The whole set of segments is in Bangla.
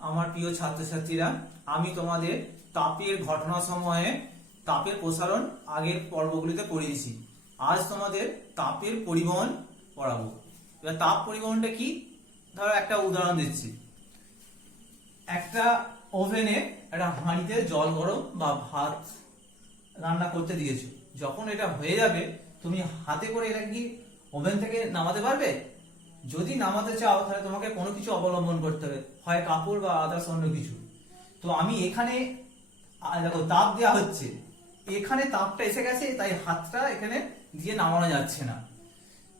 আমার প্রিয় ছাত্রছাত্রীরা, আমি তোমাদের তাপের ঘটনা সময়ে তাপের প্রসারণ আগের পর্বগুলিতে পড়িয়েছি। আজ তোমাদের তাপের পরিবহন পড়াবো। এবার তাপ পরিবহনটা কি? ধরো একটা উদাহরণ দিচ্ছি। একটা ওভেনে একটা হাঁড়িতে জল গরম বা ভাত রান্না করতে দিয়েছো। যখন এটা হয়ে যাবে, তুমি হাতে করে এটা কি ওভেন থেকে নামাতে পারবে? যদি নামাতে চাও তাহলে তোমাকে কোনো কিছু অবলম্বন করতে হবে, হয় কাপড় বা আদার্স অন্য কিছু। তো আমি এখানে দেখো তাপ দেওয়া হচ্ছে, এখানে তাপটা এসে গেছে, তাই হাতটা এখানে দিয়ে নামানো যাচ্ছে না।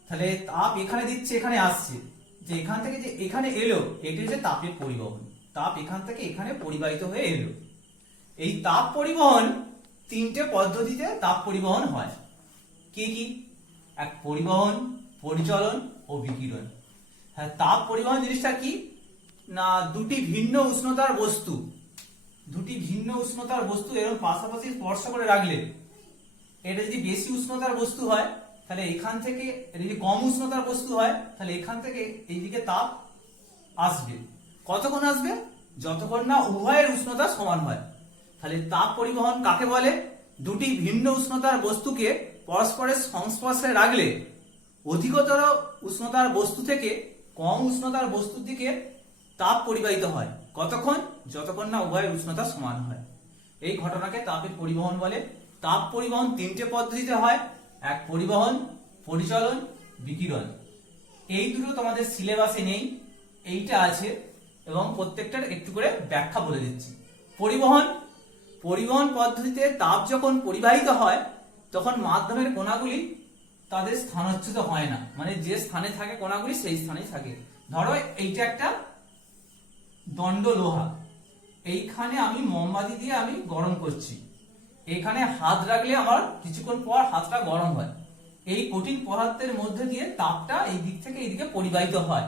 তাহলে তাপ এখানে দিচ্ছে, এখানে আসছে, যে এখান থেকে যে এখানে এলো, এটি হচ্ছে তাপের পরিবহন। তাপ এখান থেকে এখানে পরিবাহিত হয়ে এলো। এই তাপ পরিবহন তিনটে পদ্ধতিতে তাপ পরিবহন হয়। কি কি? এক, পরিবহন, পরিচলন ও বিকিরণ। হ্যাঁ, তাপ পরিবহন জিনিসটা কি না, দুটি ভিন্ন উষ্ণতার বস্তু এরকম পাশাপাশি স্পর্শ করে রাখলে, এটা যদি বেশি উষ্ণতার বস্তু হয় তাহলে এখান থেকে, এটা যদি কম উষ্ণতার বস্তু হয় তাহলে এখান থেকে এইদিকে তাপ আসবে। কতক্ষণ আসবে? যতক্ষণ না উভয়ের উষ্ণতা সমান হয়। তাহলে তাপ পরিবহন কাকে বলে? দুটি ভিন্ন উষ্ণতার বস্তুকে পরস্পরের সংস্পর্শে রাখলে অধিকতর উষ্ণতার বস্তু থেকে কম উষ্ণতার বস্তুর দিকে তাপ পরিবাহিত হয়। কতক্ষণ? যতক্ষণ না উভয়ের উষ্ণতা সমান হয়। এই ঘটনাকে তাপের পরিবহন বলে। তাপ পরিবহন তিনটে পদ্ধতিতে হয়। এক, পরিবহন, পরিচলন, বিকিরণ। এই দুটো তোমাদের সিলেবাসে নেই, এইটা আছে, এবং প্রত্যেকটার একটু করে ব্যাখ্যা বলে দিচ্ছি। পরিবহন পদ্ধতিতে তাপ যখন পরিবাহিত হয় তখন মাধ্যমের কণাগুলি তাদের স্থানচ্যুত হয় না, মানে যে স্থানে থাকে কণাগুলি সেই স্থানেই থাকে। ধরো এইটা একটা দণ্ড লোহা, এইখানে আমি মোমবাতি দিয়ে আমি গরম করছি, এখানে হাত রাখলে আমার কিছুক্ষণ পর হাতটা গরম হয়। এই কঠিন পদার্থের মধ্যে দিয়ে তাপটা এই দিক থেকে এইদিকে পরিবাহিত হয়,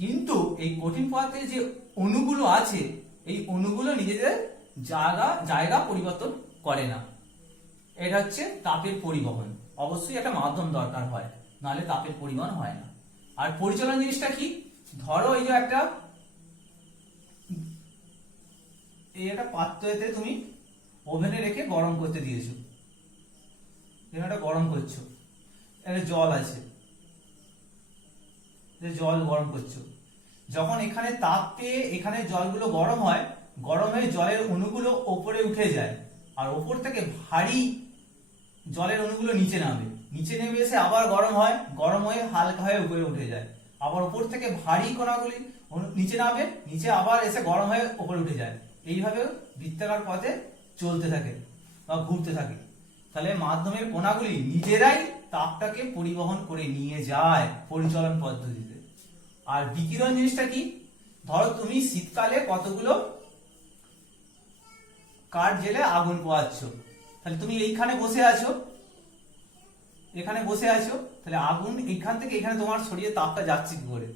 কিন্তু এই কঠিন পদার্থের যে অণুগুলো আছে, এই অণুগুলো নিজেদের জায়গা পরিবর্তন করে না। এটা হচ্ছে তাপের পরিবহন। অবশ্যই একটা মাধ্যম দরকার হয়, নাহলে তাপের পরিবহন হয় না। আর পরিচালন জিনিসটা কি? ধরো এই যে একটা পাত্রতে তুমি ওভেনে রেখে গরম করতে দিয়েছো, এটা গরম করছো, এটা জল আছে, জল গরম করছো। যখন এখানে তাপ পেয়ে এখানে জলগুলো গরম হয়, গরম হয়ে জলের অণুগুলো ওপরে উঠে যায়, আর ওপর থেকে ভারী জলের অণুগুলো নিচে নামে, নিচে নেমে এসে আবার গরম হয়, গরম হয়ে হালকা হয়ে উপরে উঠে যায়, আবার উপর থেকে ভারী কণাগুলি নিচে নামে, নিচে আবার এসে গরম হয়ে উপরে উঠে যায়। এইভাবে বৃত্তাকার পথে চলতে থাকে বা ঘুরতে থাকে। তাহলে মাধ্যমের কণাগুলি নিজেরাই তাপটাকে পরিবহন করে নিয়ে যায় পরিচলন পদ্ধতিতে। আর বিকিরণ জিনিসটা কি? ধরো তুমি শীতকালে কতগুলো কাঠ জেলে আগুন পোহাচ্ছ, তাহলে তুমি এইখানে বসে আছো, তাহলে আগুন এইখান থেকে এখানে তোমার শরীরে তাপটা যাচ্ছে কি করে?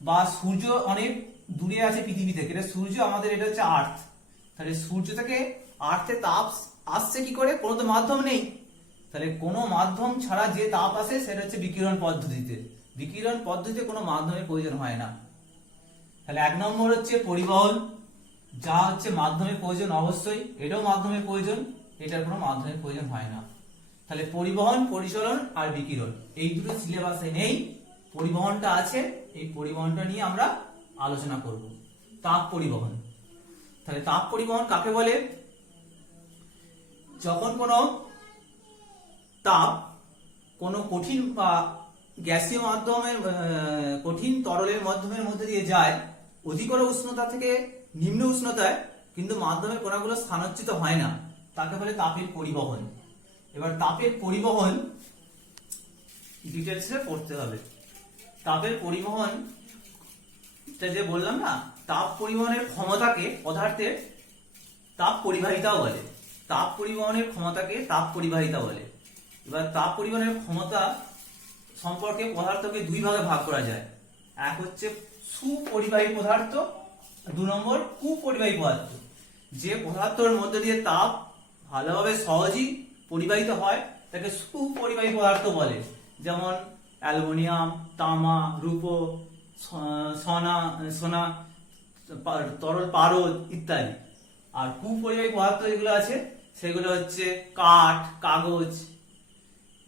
বা সূর্য অনেক দূরে আছে পৃথিবী থেকে, এটা সূর্য, আমাদের এটা হচ্ছে আর্থ, তাহলে সূর্য থেকে আর্থে তাপ আসছে কি করে? কোনো তো মাধ্যম নেই, তাহলে কোনো মাধ্যম ছাড়া যে তাপ আসে সেটা হচ্ছে বিকিরণ পদ্ধতিতে। বিকিরণ পদ্ধতিতে কোনো মাধ্যমের প্রয়োজন হয় না। তাহলে এক নম্বর হচ্ছে পরিবহন, যা হচ্ছে মাধ্যমের প্রয়োজন অবশ্যই, এটাও মাধ্যমের প্রয়োজন, এটার কোনো মাধ্যমের প্রয়োজন হয় না। তাহলে পরিবহন, পরিচলন আর বিকিরণ, এই দুটো সিলেবাসে নেই, পরিবহনটা আছে, এই পরিবহনটা নিয়ে আমরা আলোচনা করব। তাপ পরিবহন। তাহলে তাপ পরিবহন কাকে বলে? যখন কোনো তাপ কোনো কঠিন বা গ্যাসীয় মাধ্যমে, কঠিন তরলের মাধ্যমের মধ্যে দিয়ে যায় অধিকতর উষ্ণতা থেকে নিম্ন উষ্ণতায়, কিন্তু মাধ্যমের কণাগুলো স্থানচ্যুত হয় না, তাকে বলে তাপের পরিবহন। এবার তাপের পরিবহন ডিটেলসে পড়তে হবে। তাপের পরিবহন যে বললাম না, তাপ পরিবহনের ক্ষমতাকে পদার্থের তাপ পরিবাহিতা বলে। তাপ পরিবহনের ক্ষমতাকে তাপ পরিবাহিতা বলে। এবার তাপ পরিবহনের ক্ষমতা সম্পর্কে পদার্থকে দুই ভাগে ভাগ করা যায়। এক হচ্ছে সুপরিবাহী পদার্থ, দু নম্বর কুপরিবাহী পদার্থ। যে পদার্থের মধ্যে দিয়ে তাপ ভালোভাবে সহজেই পরিবাহিত হয় তাকে সুপরিবাহী পদার্থ বলে। যেমন অ্যালুমিনিয়াম, তামা, রূপো, সোনা, তরল পারদ ইত্যাদি। আর কুপরিবাহী পদার্থ যেগুলো আছে সেগুলো হচ্ছে কাঠ, কাগজ,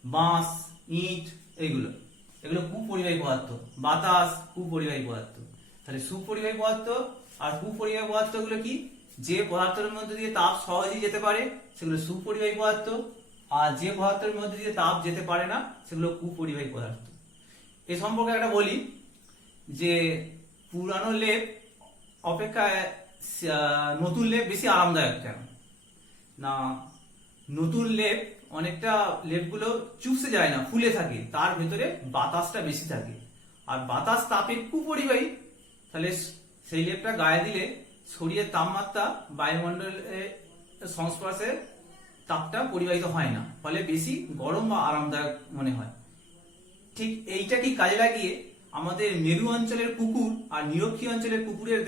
বাঁশ, ইট, এগুলো কুপরিবাহী পদার্থ। বাতাস কুপরিবাহী পদার্থ। তাহলে সুপরিবাহী পদার্থ আর কুপরিবাহী পদার্থগুলো কি? যে পদার্থের মধ্যে দিয়ে তাপ সহজেই যেতে পারে সেগুলো সুপরিবাহী পদার্থ, আর যে পদার্থের মধ্যে দিয়ে তাপ যেতে পারে না সেগুলো কুপরিবাহী পদার্থ। এ সম্পর্কে একটা বলি যে পুরানো লেপ অপেক্ষা নতুন লেপ বেশি আরামদায়ক। কেন না, নতুন লেপ অনেকটা লেপগুলো চুপসে যায় না, ফুলে থাকে, তার ভেতরে বাতাসটা বেশি থাকে, আর বাতাস তাপের কুপরিবাহী। তাহলে সেই লেপটা গায়ে দিলে শরীরের তাপমাত্রা বায়ুমণ্ডলের সংস্পর্শে তাপটা পরিবাহিত হয় না, ফলে বেশি গরম বা আরামদায়ক মনে হয়। ঠিক এইটা কি কাজে লাগিয়ে আমাদের মেরু অঞ্চলের কুকুর আর নিরক্ষীয় অঞ্চলের কুকুরের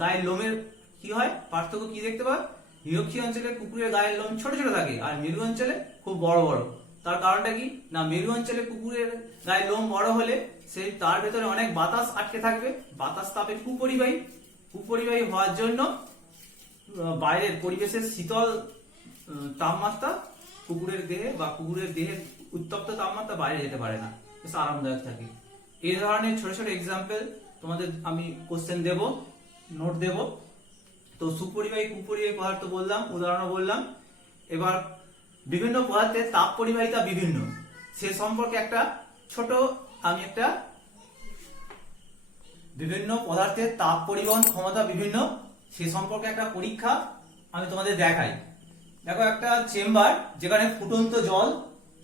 গায়ের লোমের কি হয়, পার্থক্য কি দেখতে পায়? নিরক্ষীয় অঞ্চলের কুকুরের গায়ের লোম ছোট ছোট থাকে আর মেরু অঞ্চলে খুব বড় বড়। তার কারণটা কি না, মেরু অঞ্চলে কুকুরের গায়ের লোম বড় হলে সেই তার ভেতরে অনেক বাতাস আটকে থাকবে, বাতাস তাপের কুপরিবাহী হওয়ার জন্য বাইরের পরিবেশের শীতল তাপমাত্রা কুকুরের দেহের উত্তপ্ত তাপমাত্রা বাইরে যেতে পারে না, বেশ আরামদায়ক থাকে। এই ধরনের ছোট ছোট এক্সাম্পল তোমাদের আমি কোশ্চেন দেব, নোট দেব। তো সুপরিবাহী কুপরিবাহী পদার্থ বললাম, উদাহরণ বললাম। এবার বিভিন্ন পদার্থের তাপ পরিবাহিতা বিভিন্ন, সে সম্পর্কে বিভিন্ন পদার্থের তাপ পরিবহন ক্ষমতা বিভিন্ন, সে সম্পর্কে একটা পরীক্ষা আমি তোমাদের দেখাই। দেখো, একটা চেম্বার যেখানে ফুটন্ত জল,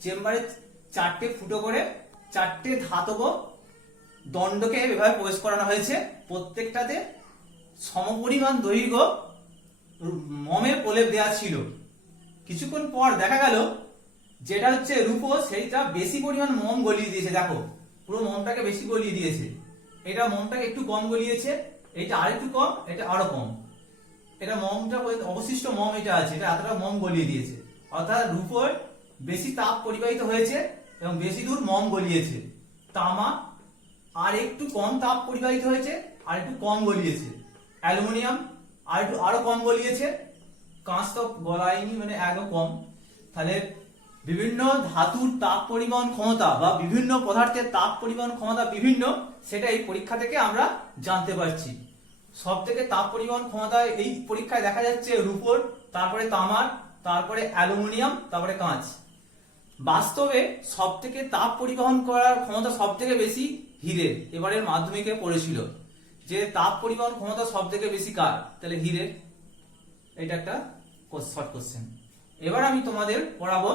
চেম্বারে 4টে ফুটো করে 4টে ধাতব দণ্ডকে এভাবে প্রবেশ করানো হয়েছে। প্রত্যেকটাতে সমপরিমাণ দৈর্ঘ্য মোমের প্রলেপ দেওয়া ছিল। কিছুক্ষণ পর দেখা গেল যেটা হচ্ছে রূপো, সেইটা বেশি পরিমাণ মোম গলিয়ে দিয়েছে। দেখো, পুরো মোমটাকে বেশি গলিয়ে দিয়েছে। এটা মোমটাকে একটু কম গলিয়েছে, এটা আরেকটু কম, এটা আরো কম। এটা মোমটা অবশিষ্ট মোম এটা আছে, এটা এতটা মোম গলিয়ে দিয়েছে। অর্থাৎ রূপোর বেশি তাপ পরিবাহিত হয়েছে এবং বেশি দূর মোম গলিয়েছে। তামা আর একটু কম তাপ পরিবাহিত হয়েছে, আর একটু কম গলিয়েছে। অ্যালুমিনিয়াম আরো কম গলিয়েছে। কাঁচ তো গলায়নি, মানে একদম কম। তাহলে বিভিন্ন ধাতুর তাপ পরিবহন ক্ষমতা বা বিভিন্ন পদার্থের তাপ পরিবহন ক্ষমতা বিভিন্ন, সেটা এই পরীক্ষা থেকে আমরা জানতে পারছি। সব থেকে তাপ পরিবহন ক্ষমতা এই পরীক্ষায় দেখা যাচ্ছে রূপোর, তারপরে তামার, তারপরে অ্যালুমিনিয়াম, তারপরে কাঁচ। বাস্তবে সব থেকে তাপ পরিবহন করার ক্ষমতা সব থেকে বেশি হীরের। এবারের মাধ্যমিকে পড়েছিল যে তাপ পরিবহন ক্ষমতা সব থেকে বেশি কার, তাহলে হীরের। এটা একটা শর্ট কোশ্চেন। এবার আমি তোমাদের পড়াবো,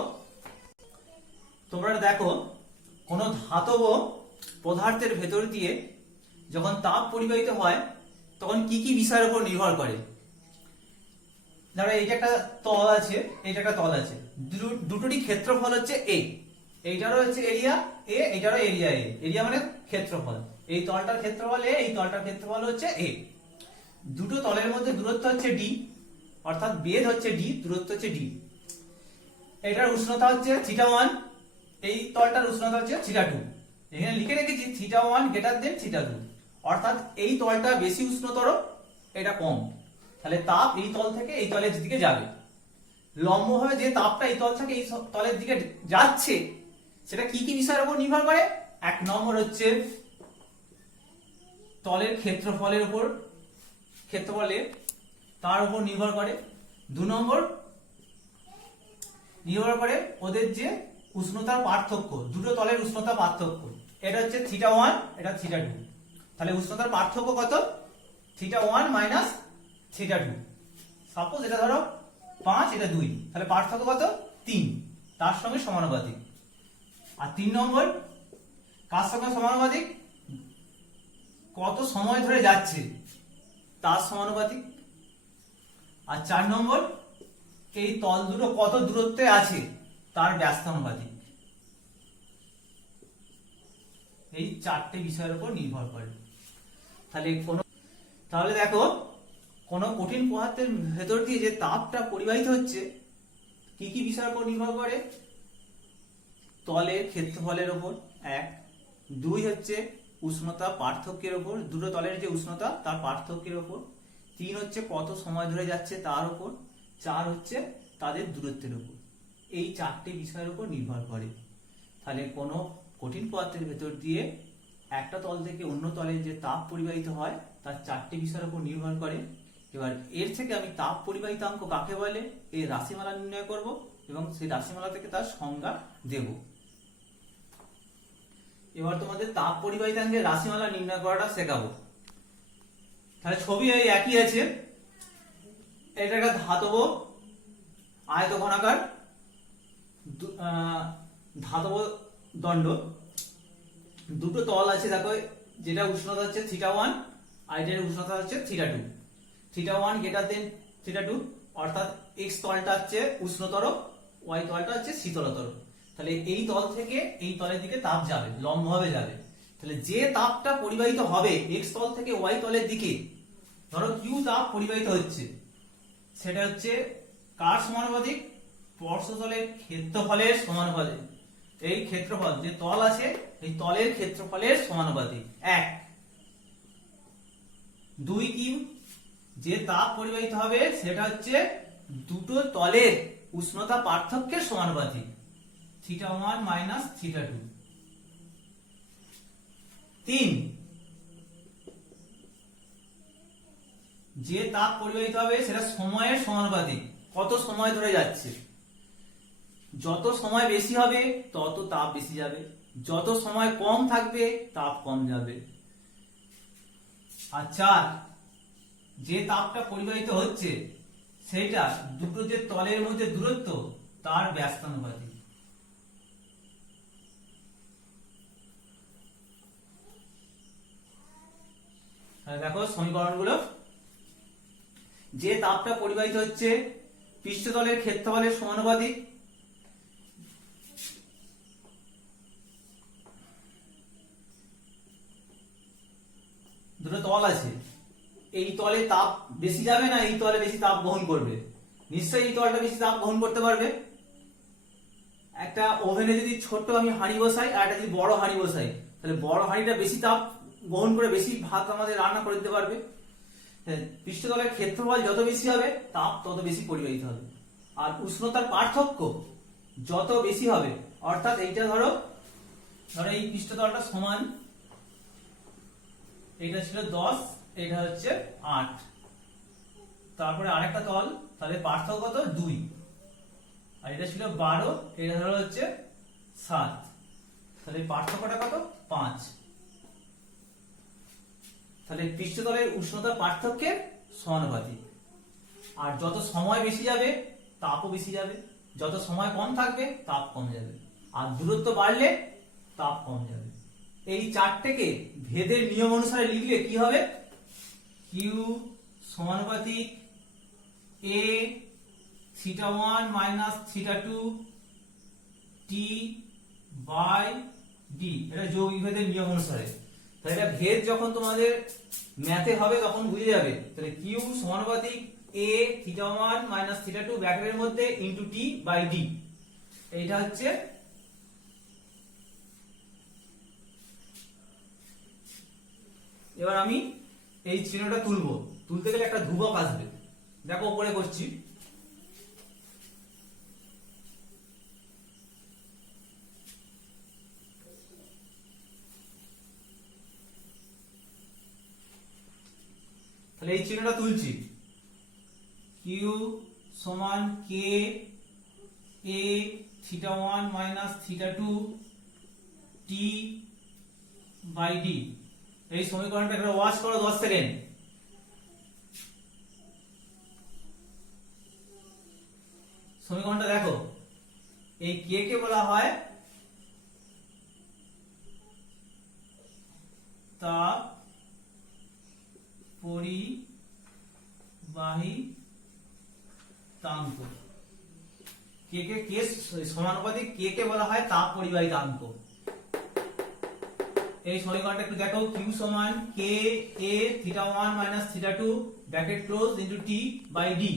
তোমরা দেখো কোন ধাতব পদার্থের ভেতর দিয়ে যখন তাপ পরিবাহিত হয় তখন কি কি বিষয়ের উপর নির্ভর করে। ধরো এইটা একটা তল আছে, এইটা একটা তল আছে, দুটোরই ক্ষেত্রফল হচ্ছে এ। এইটারও হচ্ছে এরিয়া এ, এইটারও এরিয়া এ। এরিয়া মানে ক্ষেত্রফল। এই তলটার ক্ষেত্রফল এ, এই তলটার ক্ষেত্রফল হচ্ছে এ। দুটো তলের মধ্যে দূরত্ব হচ্ছে ডি, অর্থাৎ বেধ হচ্ছে ডি, দূরত্ব হচ্ছে ডি। এটার উষ্ণতা হচ্ছে θ1, এই তলটার উষ্ণতা হচ্ছে θ2। এখানে লিখে রেখেছি θ1 > θ2, অর্থাৎ এই তলটা বেশি উষ্ণতর, এটা কম। তাহলে তাপ এই তল থেকে এই তলের দিকে যাবে। লম্বভাবে যে তাপটা এই তল থেকে এই তলের দিকে যাচ্ছে, সেটা কি কি বিষয়ের উপর নির্ভর করে? 1 নম্বর হচ্ছে তলের ক্ষেত্রফলের উপর, ক্ষেত্রফলে তার উপর নির্ভর করে। 2 নম্বর নির্ভর করে ওদের যে উষ্ণতার পার্থক্য, দুটো তলের উষ্ণতা পার্থক্য। এটা হচ্ছে θ1, এটা θ2। তাহলে উষ্ণতার পার্থক্য কত? θ1 - θ2। সাপোজ এটা ধরো 5, এটা 2, তাহলে পার্থক্য কত? 3, তার সঙ্গে সমানুপাতিক। আর 3 নম্বর কার সঙ্গে সমানুপাতিক? কত সময় ধরে যাচ্ছে তার সমানুপাতিক। আর 4 নম্বর এই তল দুটো কত দূরত্বে আছে তার ব্যস্তানুপাতিক। এই 4টে বিষয়ের উপর নির্ভর করে। তাহলে দেখো, কোন কঠিন পদার্থের ভেতর দিয়ে যে তাপটা পরিবাহিত হচ্ছে কি কি বিষয়ের উপর নির্ভর করে? তলের ক্ষেত্রফলের উপর 1, 2 হচ্ছে উষ্ণতা পার্থক্যের উপর, দুটো তলের যে উষ্ণতা তার পার্থক্যের উপর, 3 হচ্ছে কত সময় ধরে যাচ্ছে তার উপর, 4 হচ্ছে তাদের দূরত্বের উপর। এই 4টে বিষয়ের উপর নির্ভর করে। তাহলে কোনো কঠিন পদার্থের ভেতর দিয়ে একটা তল থেকে অন্য তলে যে তাপ পরিবাহিত হয় তার 4টে বিষয়ের উপর নির্ভর করে। এবার এর থেকে আমি তাপ পরিবাহিতাঙ্ক কাকে বলে এই রাশিমালা নির্ণয় করব এবং সেই রাশিমালা থেকে তার সংজ্ঞা দেব। এবার তোমাদের তাপ পরিবাহিতাঙ্কের রাশিমালা নির্ণয় করাটা শেখাবো। তাহলে ছবি এই একই আছে, এটা একটা ধাতব আয়তঘনাকার ধাতব দণ্ড, দুটো তল আছে দেখো, যেটা উষ্ণতা হচ্ছে θ1 আর এটার উষ্ণতা হচ্ছে θ2। θ1 গ্রেটার দেন θ2, অর্থাৎ x তলটা হচ্ছে উষ্ণতর, y তলটা হচ্ছে শীতলতর। তাহলে এই তল থেকে এই তলের দিকে তাপ যাবে, লম্বভাবে যাবে। তাহলে যে তাপটা পরিবাহিত হবে x তল থেকে y তলের দিকে, ধরো q তাপ পরিবাহিত হচ্ছে, সেটা হচ্ছে কার সমানুপাতিক? স্পর্শতলের ক্ষেত্রফলের সমানুপাতিক। এই ক্ষেত্রফল যে তল আছে এই তলের ক্ষেত্রফলের সমানুপাতিক 1। 2 কিউ যে তাপ পরিবাহিত হবে সেটা হচ্ছে দুটো তলের উষ্ণতা পার্থক্যের সমানুপাতিক, θ1 মাইনাস θ2। 3 যে তাপ পরিবাহিত হবে সেটা সময়ের সমানুপাতিক, কত সময় ধরে যাচ্ছে। যত সময় বেশি হবে তত তাপ বেশি যাবে, যত সময় কম থাকবে তাপ কম যাবে। আর 4 যে তাপটা পরিবাহিত হচ্ছে সেটা দুটো যে তলের মধ্যে দূরত্ব তার ব্যস্তানুপাতিক। দেখো সমীকরণগুলো, যে তাপটা পরিবাহিত হচ্ছে পৃষ্ঠতলের ক্ষেত্রফলের সমানুপাতিক, দুটো তল আছে, এই তলে তাপ বেশি যাবে না এই তলে বেশি তাপ বহন করবে? নিশ্চয়ই এই তলটা বেশি তাপ বহন করতে পারবে। একটা ওভেনে যদি ছোট আমি হাঁড়ি বসাই আর একটা যদি বড় হাঁড়ি বসাই, তাহলে বড় হাঁড়িটা বেশি তাপ বহন করে বেশি ভাত আমাদের রান্না করে দিতে পারবে। পৃষ্ঠতলের ক্ষেত্রফল যত বেশি হবে তাপ তত বেশি পরিবাহিত হবে। আর উষ্ণতার পার্থক্য যত বেশি হবে, অর্থাৎ এইটা ধরো এই পৃষ্ঠতলটা সমান, এটা ছিল 10, এটা হচ্ছে 8, তারপরে আরেকটা তল, তাহলে পার্থক্য কত? 2। আর এটা ছিল 12, এটা ধরো হচ্ছে 7, তাহলে পার্থক্যটা কত? 5। তাহলে পৃষ্ঠতলের উষ্ণতার পার্থক্যের সমানুপাতিক। আর যত সময় বেশি যাবে তাপও বেশি যাবে, যত সময় কম থাকবে তাপ কম যাবে, আর দূরত্ব বাড়লে তাপ কম যাবে। এই 4টেকে ভেদের নিয়ম অনুসারে লিখলে কি হবে? কিউ সমানুপাতিক a θ1 minus θ2 t by d, এটা যৌগিক ভেদের নিয়ম অনুসারে। তাহলে এটা ভেদ যখন তোমাদের ম্যাথে হবে তখন বুঝে যাবে। তাহলে কিউ সমানুপাতিক a θ1 মাইনাস θ2 ব্র্যাকেটের মধ্যে ইনটু t বাই d, এইটা হচ্ছে এবার আমি এই চিহ্নটা তুলবো, তুলতে গেলে একটা ধ্রুবক আসবে, দেখো উপরে করছি। তাহলে এই চিহ্নটা তুলছি, কিউ সমান K A θ1 minus θ2 T by D. এই সমীকরণটা একটা ওয়াচ করো 10 সেকেন্ড। সমীকরণটা দেখো, এই কে কে বলা হয় তাপ পরিবাহিতাঙ্ক। কে সমানুপাতিক কে কে বলা হয় তাপ পরিবাহিতাঙ্ক। এই সমীকরণটা একটু দেখো, কিউ সমান K A θ1 minus θ2 bracket close into T by D.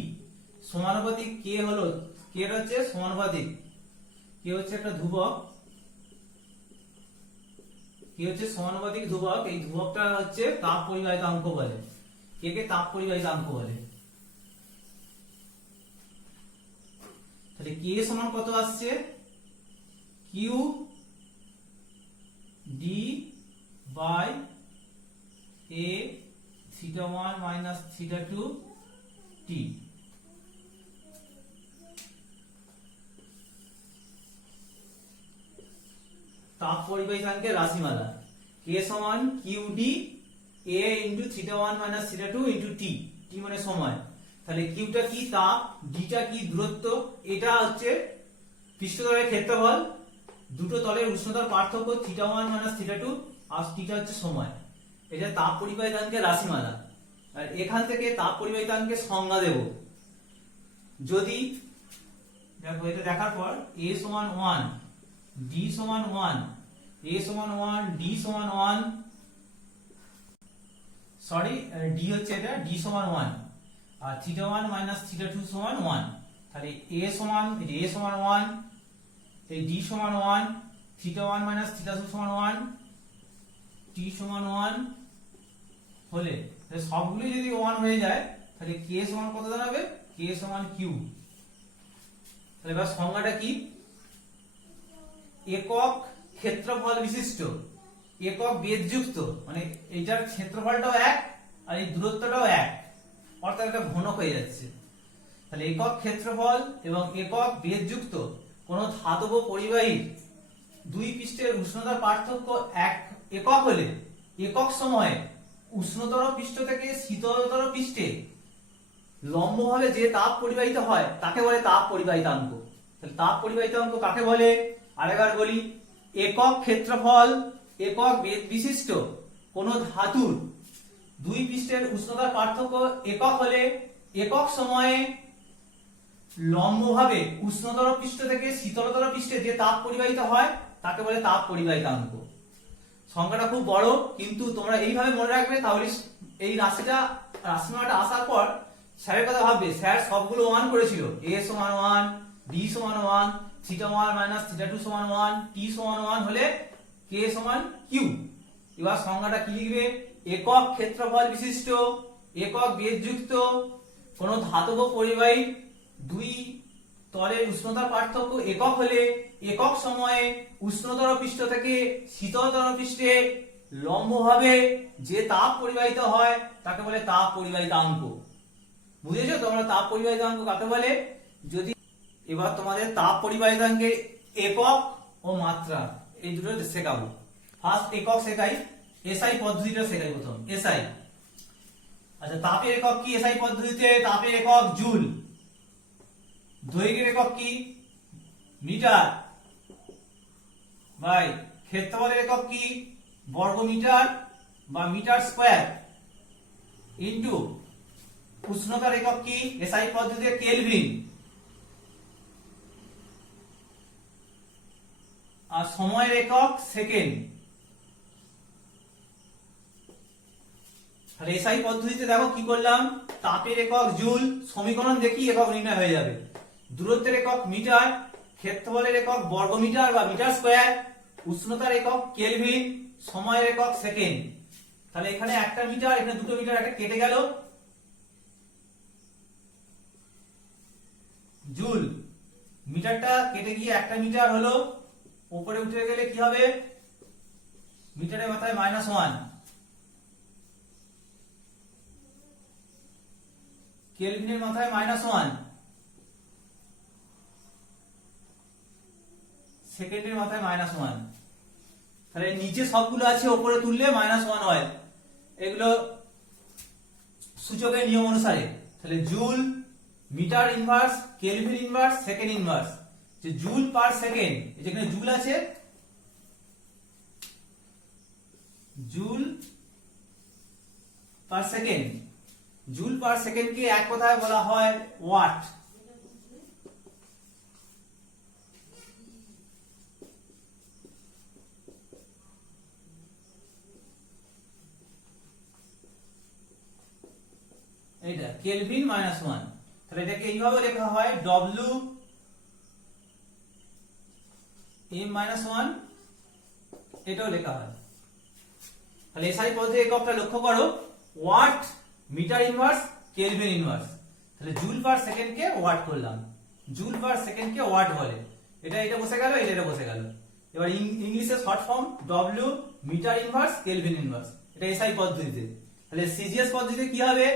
সমানুপাতিক কে হলো, কে হচ্ছে সমানুপাতিক, কে হচ্ছে একটা ধ্রুবক, কে কে হচ্ছে সমানুপাতিক ধ্রুবক, এই ধ্রুবকটা হচ্ছে তাপ পরিবাহিতাঙ্ক বলে। কে তাপ পরিবাহিতাঙ্ক বলে। তাহলে কে সমান কত আসছে, Q D by A theta 1 minus theta 2 T. তাপ পরিবাহিতাঙ্কের রাশিমালা কে সমান Q D A into theta 1 minus theta 2 into T. T মানে সময়। তাহলে কিউটা কি তাপ, ডিটা কি দূরত্ব, এটা হচ্ছে পৃষ্ঠতলের ক্ষেত্রফল, দুটো তলের উষ্ণতার পার্থক্য থিটা 1 মাইনাস থিটা 2, আর টিটা হচ্ছে সময়। এটা তাপ পরিবাহিতাঙ্কের রাশিমালা। আর এখান থেকে তাপ পরিবাহিতাঙ্কের সংজ্ঞা দেব। যদি দেখো এটা দেখার পর a সমান 1, d সমান 1, a সমান 1, d সমান 1, সরি d হচ্ছে এটা, d সমান 1 আর থিটা 1 মাইনাস থিটা 2 সমান 1। তাহলে a সমান 1, এই d সমান 1, থিটা 1 মাইনাস থিটা 2 সমান 1, t সমান 1 হলে সবগুলো যদি 1 হয়ে যায় তাহলে k সমান কত দাঁড়াবে, k সমান q। তাহলে এবার সংজ্ঞাটা কি, একক ক্ষেত্রফল বিশিষ্ট, একক বেধযুক্ত, মানে এইটার ক্ষেত্রফলটাও এক আর এই দূরত্বটাও এক, অর্থাৎ এটা ঘনক হয়ে যাচ্ছে। তাহলে একক ক্ষেত্রফল এবং একক বেধযুক্ত কোন ধাতব পরিবাহীর দুই পৃষ্ঠের উষ্ণতার পার্থক্য একক হলে একক সময়ে উষ্ণতর পৃষ্ঠ থেকে শীতলতর পৃষ্ঠে লম্বভাবে যে তাপ পরিবাহিত হয় তাকে বলে তাপ পরিবাহিতাঙ্ক। তাহলে তাপ পরিবাহিতাঙ্ক কাকে বলে আরেকবার বলি, একক ক্ষেত্রফল একক বেধ বিশিষ্ট কোন ধাতুর দুই পৃষ্ঠের উষ্ণতার পার্থক্য একক হলে একক সময়ে লম্বভাবে উষ্ণতর পৃষ্ঠ থেকে শীতলতর পৃষ্ঠে যে তাপ পরিবাহিত হয় তাকে বলে তাপ পরিবাহিতাঙ্ক। সংখ্যাটা খুব বড়, কিন্তু তোমরা এইভাবে মনে রাখবে, তাহলে এই রাশিমালাটা আসার পর স্যারের কথা ভাববে, স্যার সবগুলো 1 করেছিল, a সমান 1, d সমান 1, থিটা 1 মাইনাস থিটা 2 সমান 1, t সমান 1 হলে k সমান q। এবার সংজ্ঞাটা কি লিখবে, একক ক্ষেত্রফল বিশিষ্ট একক বেধযুক্ত কোন ধাতব পরিবাহী দুই তলের উষ্ণতার পার্থক্য একক হলে একক সময়ে উষ্ণতর পৃষ্ঠ থেকে শীতলতর পৃষ্ঠে লম্বভাবে যে তাপ পরিবাহিত হয় তাকে বলে তাপ পরিবাহিতাঙ্ক। বুঝেছো তোমরা তাপ পরিবাহিতাঙ্ক কাকে বলে? যদি এবার তোমাদের তাপ পরিবাহিতাঙ্কের একক ও মাত্রা এই দুটো শেখাবো। ফার্স্ট একক শেখাই, এসআই পদ্ধতিটা শেখাই প্রথম। এসআই, আচ্ছা তাপের একক কি এসআই পদ্ধতিতে? তাপের একক জুল। দৈর্ঘ্যের একক কি? মিটার। বাই ক্ষেত্রফলের একক কি? বর্গমিটার বা মিটার স্কয়ার। ইনটু উষ্ণতার একক কি এসআই পদ্ধতিতে? কেলভিন। আর সময়ের একক সেকেন্ড। তাহলে এসআই পদ্ধতিতে দেখো কি করলাম, তাপের একক জুল, সমীকরণ দেখি একক নির্ণয় হয়ে যাবে। দূরত্বের একক মিটার, ক্ষেত্রফলের একক বর্গমিটার বা মিটার স্কয়ার, উষ্ণতার একক কেলভিন, সময়ের একক সেকেন্ড। তাহলে এখানে একটা মিটার, এখানে দুটো মিটার, একটা কেটে গেল, জুল। মিটারটা কেটে গিয়ে একটা মিটার হলো, উপরে উঠে গেলে কি হবে? মিটারের মাথায় -1, কেলভিনের মাথায় -1, সেকেন্ডের মাথায় -1। তাহলে নিচে সবগুলো আছে, উপরে তুললে -1 হয়। এগুলো সূচকের নিয়ম অনুসারে। তাহলে joule, metre inverse, kelvin inverse, second inverse. যে জুল পার সেকেন্ড, যেখানে জুল আছে, joule per second, joule per সেকেন্ডকে এক কথায় বলা হয় ওয়াট। এটা কেলভিন -1। তাহলে এটাকে এইভাবে লেখা হয় W M -1, এটাও লেখা হয়। তাহলে এসআই পদ্ধতির এককটা লক্ষ্য করো, watt metre inverse kelvin inverse. তাহলে জুল পার সেকেন্ড কে ওয়াট করলাম, জুল পার সেকেন্ড কে ওয়াট বলে, এটা বসে গেল, এটা বসে গেল। এবার ইংলিশে short form W metre inverse kelvin inverse, এটা এসআই পদ্ধতিতে। তাহলে সিজিএস পদ্ধতিতে কি হবে,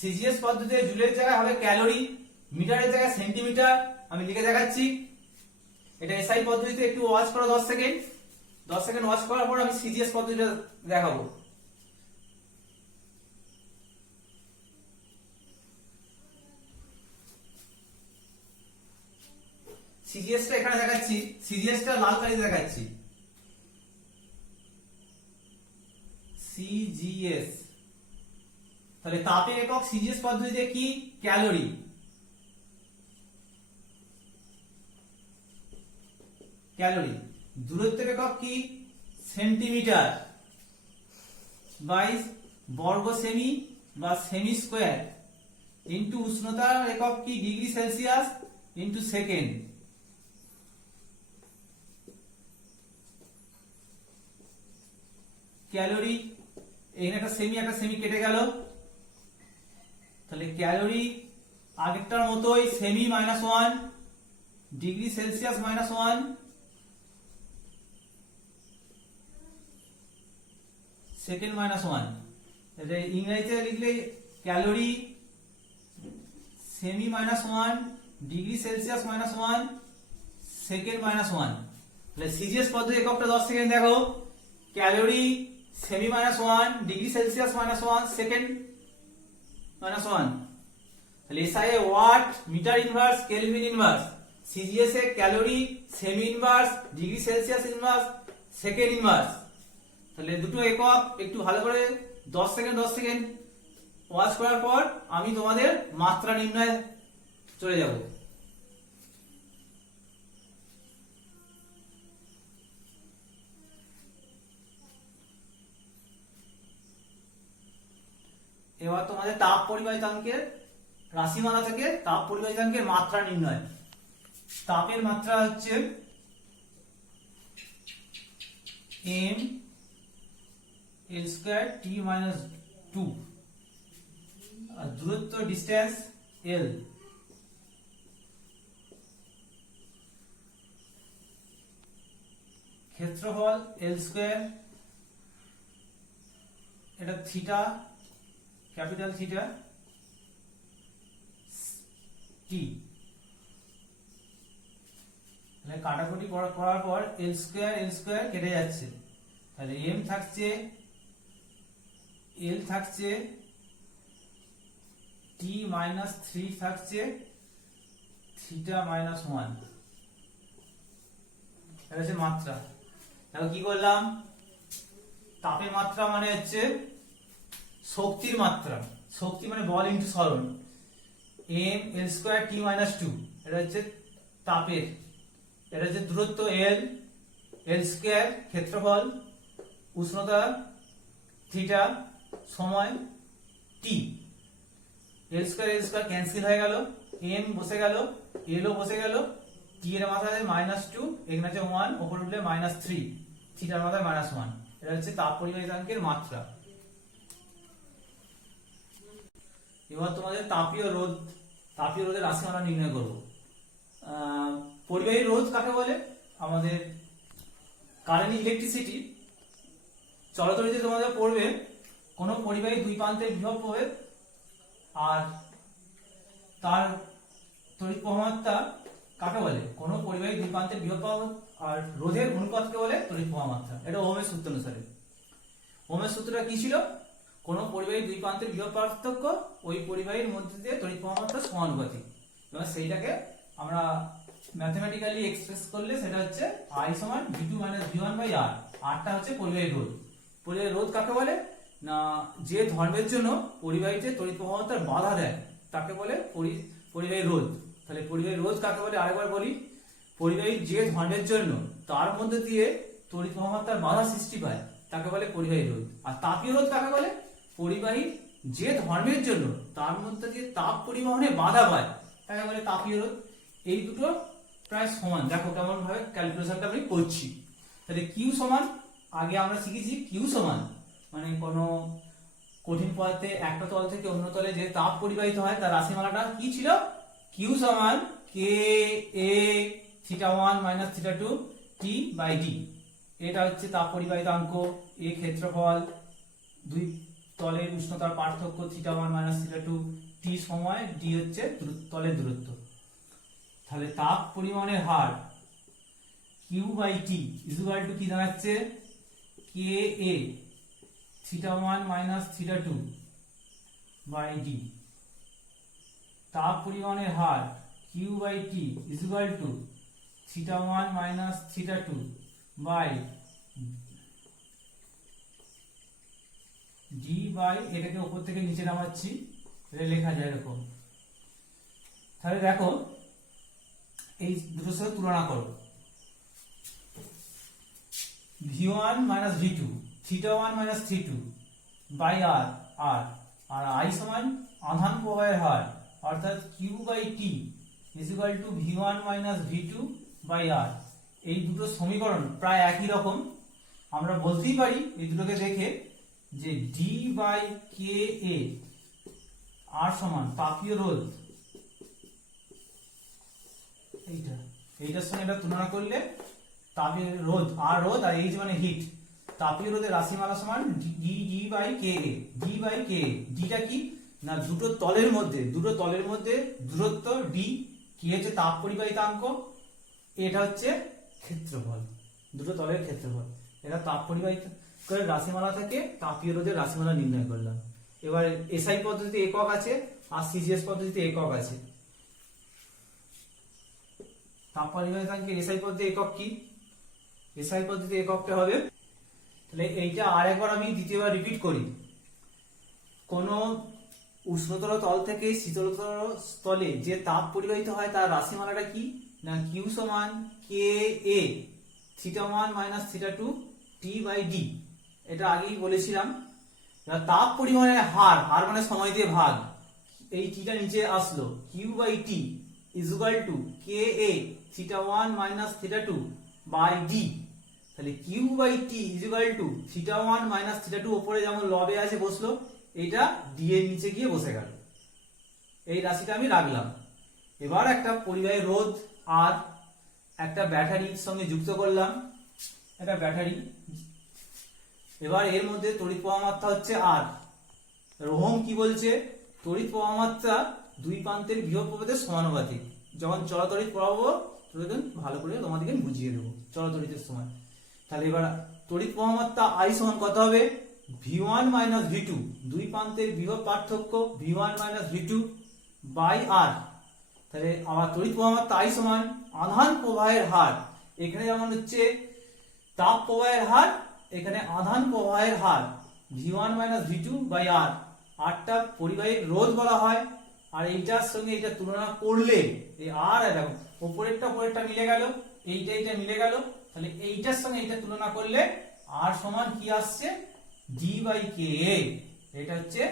সিজিএস পদ্ধতিতে জুলের জায়গায় হবে ক্যালোরি, মিটারের জায়গায় সেন্টিমিটার। আমি লিখে দেখাচ্ছি। এটা এসআই পদ্ধতিতে একটু ওয়াচ করো 10 সেকেন্ড, 10 সেকেন্ড ওয়াচ করার পর আমি সিজিএস পদ্ধতিটা দেখাবো। সিজিএসটা এখানে দেখাচ্ছি, সিজিএসটা লাল কালিতে দেখাচ্ছি। সিজিএস, তাহলে তাপের একক সিজিএস পদ্ধতিতে কি, ক্যালোরি। ক্যালোরি। দূরত্বের একক কি, সেন্টিমিটার বাই বর্গ সেমি বা সেমি স্কয়ার ইনটু উষ্ণতার একক কি, degree Celsius into second. Calorie, এখানে একটা সেমি কেটে গেল, তাহলে ক্যালোরি আগেরটার মতোই সেমি -1, ডিগ্রি সেলসিয়াস -1, সেকেন্ড -1। এটা ইংরেজিতে লিখলে ক্যালোরি সেমি -1, ডিগ্রি সেলসিয়াস -1, সেকেন্ড -1। তাহলে সিজিএস পদ্ধতি এককটা 10 সেকেন্ড দেখো, ক্যালোরি সেমি -1, ডিগ্রি সেলসিয়াস -1, সেকেন্ড -1। তাহলে এসআই এ watt metre inverse kelvin inverse, CGS এ ক্যালোরি সেমি inverse, degree Celsius inverse, second inverse. তাহলে দুটো একক একটু ভালো করে 10 সেকেন্ড ওয়াচ করার পর আমি তোমাদের মাত্রা নির্ণয়ে চলে যাব। এবার তোমাদের তাপ পরিবাহিতাঙ্কের রাশিমালা থেকে তাপ পরিবাহিতাঙ্কের মাত্রা নির্ণয়। তাপের মাত্রা হচ্ছে m l স্কয়ার t - 2, আর দূরত্ব ডিসটেন্স l, ক্ষেত্রফল l স্কয়ার, এটা থিটা, ক্যাপিটাল থিটা t। তাহলে কাটাকুটি করার পর l স্কয়ার কেটে যাচ্ছে, তাহলে m থাকছে, l থাকছে, t - 3 থাকছে, থিটা -1। এটা হচ্ছে মাত্রা। তাহলে কি করলাম, তাপের মাত্রা মানে হচ্ছে শক্তির মাত্রা, শক্তি মানে বল ইনটু সরণ, m l স্কয়ার t - 2, এটা হচ্ছে তাপের, এটা হচ্ছে দূরত্ব l স্কয়ার, ক্ষেত্রফল, উষ্ণতা থিটা, সময় t। l স্কয়ার ক্যান্সেল হয়ে গেল, m বসে গেল, l ও বসে গেল, t এর মাথায় -2, এখানে আছে 1, উপর উঠলে -3, থিটার মাথায় -1। এটা হচ্ছে তাপ পরিবাহিতাঙ্কের মাত্রা। এবার তোমাদের তাপীয় রোধের রাশিমালা নির্ণয় করব। পরিবাহী রোধ কাকে বলে, আমাদের কারেন্ট ইলেকট্রিসিটি চলতরিতে তোমাদের পড়বে কোন পরিবাহী দুই প্রান্তের বিভব প্রভেদ আর তার তড়িৎ প্রবাহমাত্রা কাকে বলে, কোন পরিবাহী দুই প্রান্তের বিভব প্রবাহ আর রোধের অনুপাতকে বলে তড়িৎ প্রবাহমাত্রা। এটা ওহমের সূত্র অনুসারে। ওহমের সূত্রটা কি ছিল, কোন পরিবাহী দুই প্রান্তের বিভব পার্থক্য ওই পরিবাহীর মধ্যে দিয়ে তড়িৎ প্রবাহমাত্রা সমানুপাতিক। এবার সেইটাকে আমরা ম্যাথমেটিক্যালি এক্সপ্রেস করলে সেটা হচ্ছে I = V2 - V1/R। আরটা হচ্ছে পরিবাহী রোধ। পরিবাহী রোধ কাকে বলে না, যে ধর্মের জন্য পরিবাহীতে তড়িৎ প্রবাহমাত্রার বাধা দেয় তাকে বলে পরিবাহী রোধ। তাহলে পরিবাহী রোধ কাকে বলে আরেকবার বলি, পরিবাহী যে ধর্মের জন্য তার মধ্যে দিয়ে তড়িৎ প্রবাহমাত্রার বাধা সৃষ্টি পায় তাকে বলে পরিবাহী রোধ। আর তাপীয় রোধ কাকে বলে, পরিবাহী যে ধর্মের জন্য তার মধ্যে দিয়ে তাপ পরিবহনে বাধা পায় তাকে বলে তাপীয় রোধ। এই দুটো প্রায় সমান, দেখো কেমন ভাবে ক্যালকুলেশনটা আমি করছি। তাহলে কিউ সমান, আগে আমরা শিখেছি কিউ সমান মানে কোনো কঠিন পদার্থে একটা তল থেকে অন্য তলে যে তাপ পরিবাহিত হয় তার রাশিমালাটা কি ছিল? কিউ সমান K A theta one minus theta two T by D. এটা হচ্ছে তাপ পরিবাহিতাঙ্ক, এ ক্ষেত্রফল, দুই তলের উষ্ণতার পার্থক্য theta one minus theta two, T সময়, ডি হচ্ছে তলের দূরত্ব। তাহলে তাপ পরিমাণের হার Q by T equal to কি দাঁড়াচ্ছে? K A theta one minus theta two by D. তাপ পরিমাণের হার Q by T equal to theta one minus theta two by D by, এটাকে উপর থেকে নিচে নামাচ্ছি, এটা লেখা যায় এরকম। তাহলে দেখো এই দুটোর সাথে তুলনা করো। v1 minus v2 theta one minus theta two by R আর আর আই সমান আধান প্রবাহের হার অর্থাৎ Q by T equal to v1 minus v2 by R. এই দুটো সমীকরণ প্রায় একই রকম। আমরা বলতেই পারি এই দুটোকে দেখে যে ডি বাই কে এ আর সমান তাপীয় রোধ, এইটার সঙ্গে এটা তুলনা করলে তাপীয় রোধ, আর রোধ আর এইচ মানে হিট, তাপীয় রোধের রাশিমালা সমান D D by K A. D by K A, ডিটা কি না দুটো তলের মধ্যে দূরত্ব ডি, কি হচ্ছে তাপ পরিবাহিতাঙ্ক, এটা হচ্ছে ক্ষেত্রফল, দুটো তলের ক্ষেত্রফল। এটা তাপ পরিবাহিত করে রাশিমালা থেকে তাপীয় রোধের রাশিমালা নির্ণয় করলাম। এবার এসআই পদ্ধতিতে একক আছে আর সিজিএস পদ্ধতিতে একক আছে। তাপ পরিবাহিতাঙ্কের এসআই পদ্ধতি একক কি? এসআই পদ্ধতি এককটা হবে, তাহলে এইটা আরেকবার আমি দ্বিতীয়বার রিপিট করি। কোন উষ্ণতর তল থেকে শীতলতর স্থলে যে তাপ পরিবাহিত হয় তার রাশিমালাটা কি না কিউ সমান K A theta one minus theta two T by D. এটা আগেই বলেছিলাম। তাপ পরিমাণের হার, হার মানে সময় দিয়ে ভাগ, এই টিটা নিচে আসলো, Q by T equal to K A theta one minus theta two by D. তাহলে Q by T equal to theta one minus theta two উপরে যেমন লবে আছে বসলো, এটা ডি এর নিচে গিয়ে বসে গেল। এই রাশিটা আমি রাখলাম। এবার একটা পরিবাহী রোধ আর একটা ব্যাটারির সঙ্গে যুক্ত করলাম, একটা ব্যাটারি। এবার এর মধ্যে তড়িৎ প্রবাহ মাত্রা হচ্ছে আর। ওহম কি বলছে? তড়িৎ প্রবাহ মাত্রা দুই প্রান্তের বিভব প্রভেদের সমানুপাতিক। যখন চলাতড়িৎ প্রবাহ ভালো করে তোমাদেরকে বুঝিয়ে দেবো চলাতড়িতের সময়। তাহলে এবার তড়িৎ প্রবাহ মাত্রা আই সমান কত হবে? v1 মাইনাস v2, দুই প্রান্তের বিভব পার্থক্য v1 মাইনাস v2 বাই আর। তাহলে আমার তড়িৎ প্রবাহ মাত্রা আই সমান আধান প্রবাহের হার, এখানে যেমন হচ্ছে তাপ প্রবাহের হার, এখানে আধান প্রবাহের হার v1 মাইনাস v2 বাই আর। আরটা পরিবাহীর রোধ বলা হয়, আর এইটার সঙ্গে এটা তুলনা করলে এই আর দেখো উপরেরটা মিলে গেল, এইটা মিলে গেল, তাহলে এইটার সঙ্গে এইটা তুলনা করলে আর সমান কি আসছে? ডি বাই কে এ। এটা হচ্ছে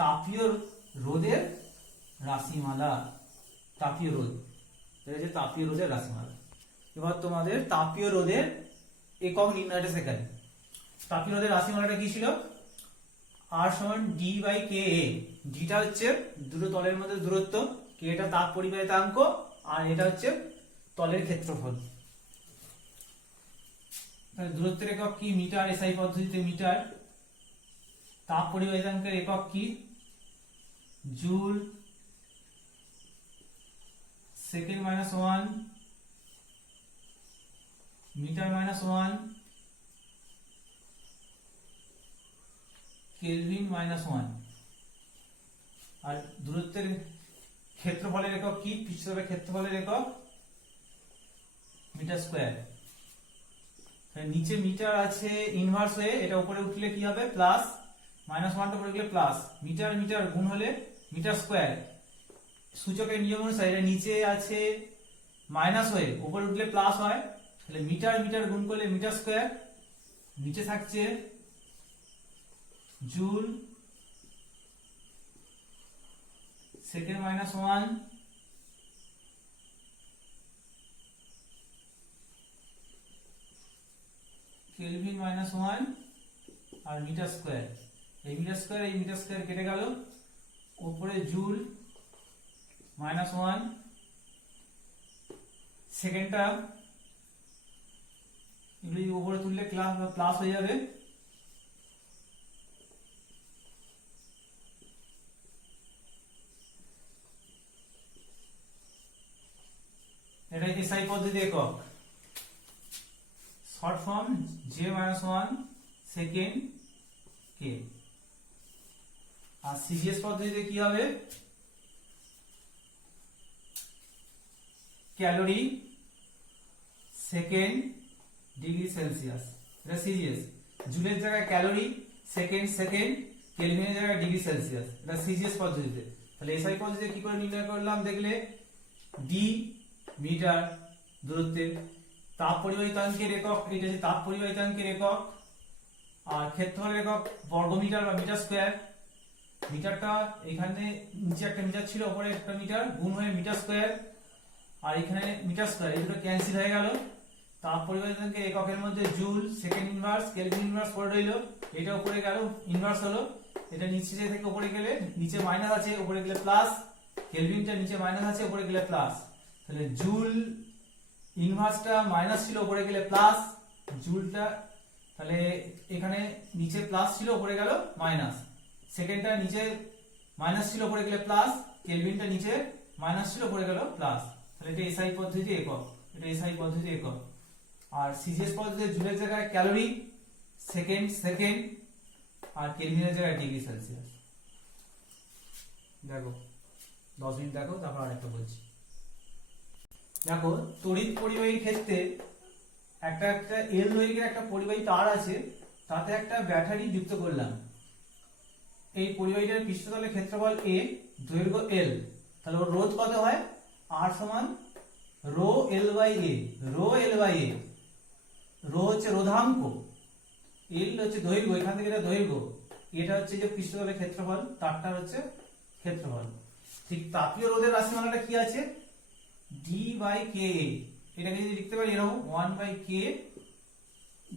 তাপীয় রোধের রাশিমালা, তাপীয় রোধ, এটা হচ্ছে তাপীয় রোধের রাশিমালা। এবার তোমাদের তাপীয় রোধের একক নির্ণয়টা শেখাই। তাপীয় রোধের রাশিমালাটা কি ছিল? আর সমান ডি বাই কে এ। ডিটা হচ্ছে দুটো তলের মধ্যে দূরত্ব, কে এটা তাপ পরিবাহিতাঙ্ক, আর এটা হচ্ছে তলের ক্ষেত্রফল। দূরত্বের একক কি? মিটার, এসআই পদ্ধতিতে মিটার। তাপ পরিবাহিতাঙ্কের একক কি? Joule, second minus one, metre minus one, kelvin minus one. আর দূরত্বের ক্ষেত্রফলের একক কি? পৃষ্ঠতলের ক্ষেত্রফলের একক মিটার স্কয়ার। নিচে মিটার আছে ইনভার্স হয়ে, এটা উপরে উঠলে কি হবে? প্লাস, মাইনাস ওয়ানটা উপরে গেলে প্লাস, মিটার মিটার গুণ হলে মিটার স্কয়ার। সূচকের নিয়ম অনুসারে এটা নিচে আছে মাইনাস হয়ে, উপরে উঠলে প্লাস হয়, তাহলে মিটার মিটার গুণ করলে মিটার স্কয়ার। নিচে থাকছে joule, second minus one, kelvin minus one, আর মিটার স্কয়ার, এই মিটার স্কয়ার কেটে গেল, উপরে জুল -1, সেকেন্ডটা এগুলি উপরে তুললে প্লাস হয়ে যাবে, এটা এসআই পদ্ধতি একক, শর্ট ফর্ম J-1 সেকেন্ড কে। আর সিজিএস পদ্ধতিতে কি হবে, ক্যালোরি সেকেন্ড ডিগ্রি সেলসিয়াস, এটা সিজিএস। জুলের জায়গায় ক্যালোরি, সেকেন্ড কেলভিনের জায়গায় ডিগ্রি সেলসিয়াস, এটা সিজিএস পদ্ধতিতে। তাহলে এসআই পদ্ধতিতে কি করে নির্ণয় করলাম দেখলে, ডি মিটার দূরত্বের, তাপ পরিবাহিতাঙ্কের একক, এটা হচ্ছে তাপ পরিবাহিতাঙ্কের একক, আর ক্ষেত্রফলের একক বর্গমিটার বা মিটার স্কয়ার। মিটারটা এখানে নিচে একটা মিটার ছিল, উপরে একটা মিটার, গুণ হয়ে মিটার স্কয়ার, আর এখানে মিটার স্কয়ার, এই দুটো ক্যান্সেল হয়ে গেল। তাপ পরিবাহিতাঙ্কের এককের মধ্যে joule, second inverse, kelvin inverse পড়ে রইল, এটা উপরে গেল ইনভার্স হলো, এটা নিচে থেকে উপরে গেলে, নিচে মাইনাস আছে উপরে গেলে প্লাস, কেলভিনটা নিচে মাইনাস আছে উপরে গেলে প্লাস। তাহলে জুল ইনভার্সটা মাইনাস ছিল উপরে গেলে প্লাস, জুলটা তাহলে এখানে নিচে প্লাস ছিল উপরে গেল মাইনাস, সেকেন্ডটা নিচে মাইনাস ছিল উপরে গেলে প্লাস, কেলভিনটা নিচে মাইনাস ছিল উপরে গেল প্লাস। তাহলে এটা এসআই পদ্ধতি একক, এটা এসআই পদ্ধতি একক। আর সিজিএস পদ্ধতিতে জুলের জায়গায় ক্যালোরি, সেকেন্ড আর কেলভিনের জায়গায় ডিগ্রি সেলসিয়াস। দেখো 10 মিনিট দেখো, তারপর আরেকটা বলছি। দেখো তড়িৎ পরিবাহীর ক্ষেত্রে একটা এল দৈর্ঘ্যের একটা পরিবাহী তার আছে, তাতে একটা ব্যাটারি যুক্ত করলাম। এই পরিবাহীটার পৃষ্ঠতলের ক্ষেত্রফল a, দৈর্ঘ্য l, তাহলে ওর রোধ কত হয়, R সমান rho L by A, rho হচ্ছে রোধাঙ্ক, এল হচ্ছে দৈর্ঘ্য, এখান থেকে এটা দৈর্ঘ্য, এটা হচ্ছে যে পৃষ্ঠতলের ক্ষেত্রফল, তারটা হচ্ছে ক্ষেত্রফল। ঠিক তাপীয় রোধের রাশিমালাটা কি আছে, d বাই কে, এটাকে যদি লিখতে পারি এরকম 1 বাই কে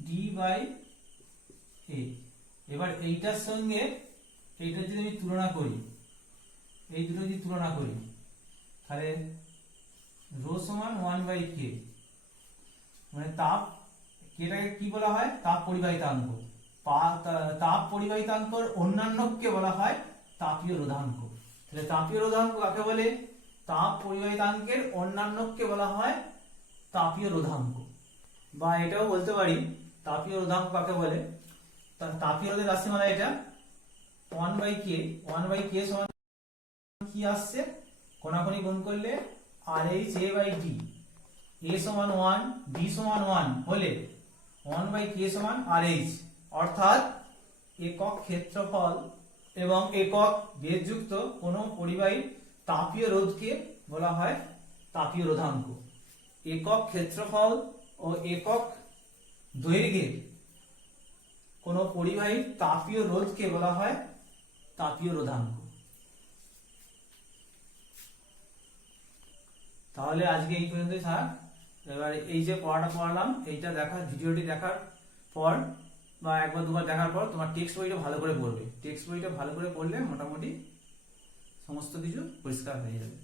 ডি বাই এ। এবার এইটার সঙ্গে এইটা যদি আমি তুলনা করি, এই দুটো যদি তুলনা করি, তাহলে রো সমান 1 বাই কে, মানে তাপ, কেটাকে কি বলা হয়, তাপ পরিবাহিতাঙ্ক, তাপ পরিবাহিতাঙ্কর অন্যান্যকে বলা হয় তাপীয় রোধাঙ্ক। তাহলে তাপীয় রোধাঙ্ক কাকে বলে, তাপ পরিবাহিতাঙ্কের অন্যান্যকে বলা হয় তাপীয় রোধাঙ্ক, বা এটাও বলতে পারি তাপীয় রোধাঙ্ক কাকে বলে। তাপীয় রোধের রাশিমালা এটা 1 বাই কে সমান কি আসছে, কোনাকুনি গুণ করলে RH a by d, a সমান 1, d সমান 1 হলে 1 বাই কে সমান RH, অর্থাৎ একক ক্ষেত্রফল এবং একক বেধযুক্ত কোন পরিবাহীর তাপীয় রোধকে বলা হয় তাপীয় রোধাঙ্ক। একক ক্ষেত্রফল ও একক দৈর্ঘ্যের কোন পরিবাহীর তাপীয় রোধকে বলা হয় তাপীয় রোধাঙ্ক। তাহলে আজকে এই পর্যন্তই থাক। এবার এই যে পড়াটা পড়ালাম, এইটা ভিডিওটি দেখার পর বা একবার দুবার দেখার পর তোমার টেক্সট বইটা ভালো করে পড়বে। টেক্সট বইটা ভালো করে পড়লে মোটামুটি সমস্ত কিছু পরিষ্কার হয়ে যাবে।